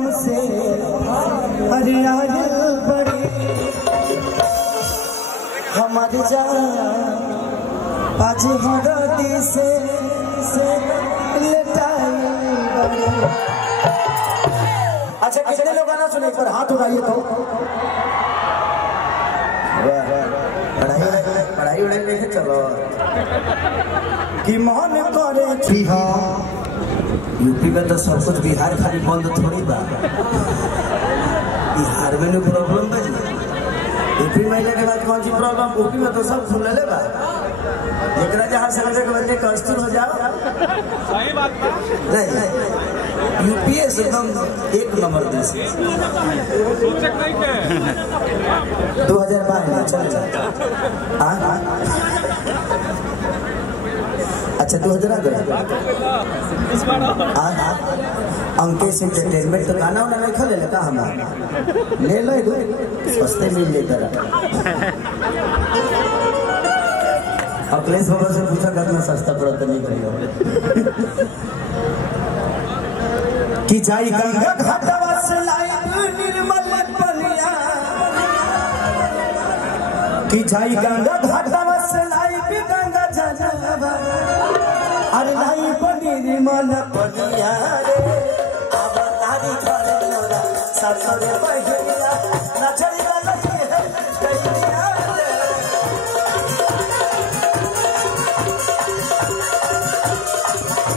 हमसे अरे आज बड़ी हमारी जान आज हरदी से लटाई बड़ी। अच्छा कितने लोग गाना सुने पर हाथ उठाइए तो। पढ़ाई उड़ाई नहीं चलो कि मन करे बिहार यूपी में तो सब कुछ बिहार खाली बंद थोड़ी बा। बिहार में नहीं प्रॉब्लम बा। यूपी में के बाद कौन सी प्रॉब्लम? यूपी में तो सब खुले ले बा। एक जहाँ से लगे बंदे कस्तूर हो जाओ। सही बात नहीं यूपी एकदम एक नंबर देश। 2012 चल अच्छा 2011 अंकेश एंटरटेनमेंट तो गाना वाला नहीं खोले लेता हम ले लो सस्ते मिल लेता। अखिलेश बाबा से पूछा कितना सस्ता पड़ा तो नहीं करियो कि जाई गंगा घाटवा से लाई निर्मल पनिया कि जाई गंगा घाटवा से लाई गंगा जलवा अरे लाई बनी निर्मल पनिया रे अब तारी घर मोरा ससुर बहिया नचल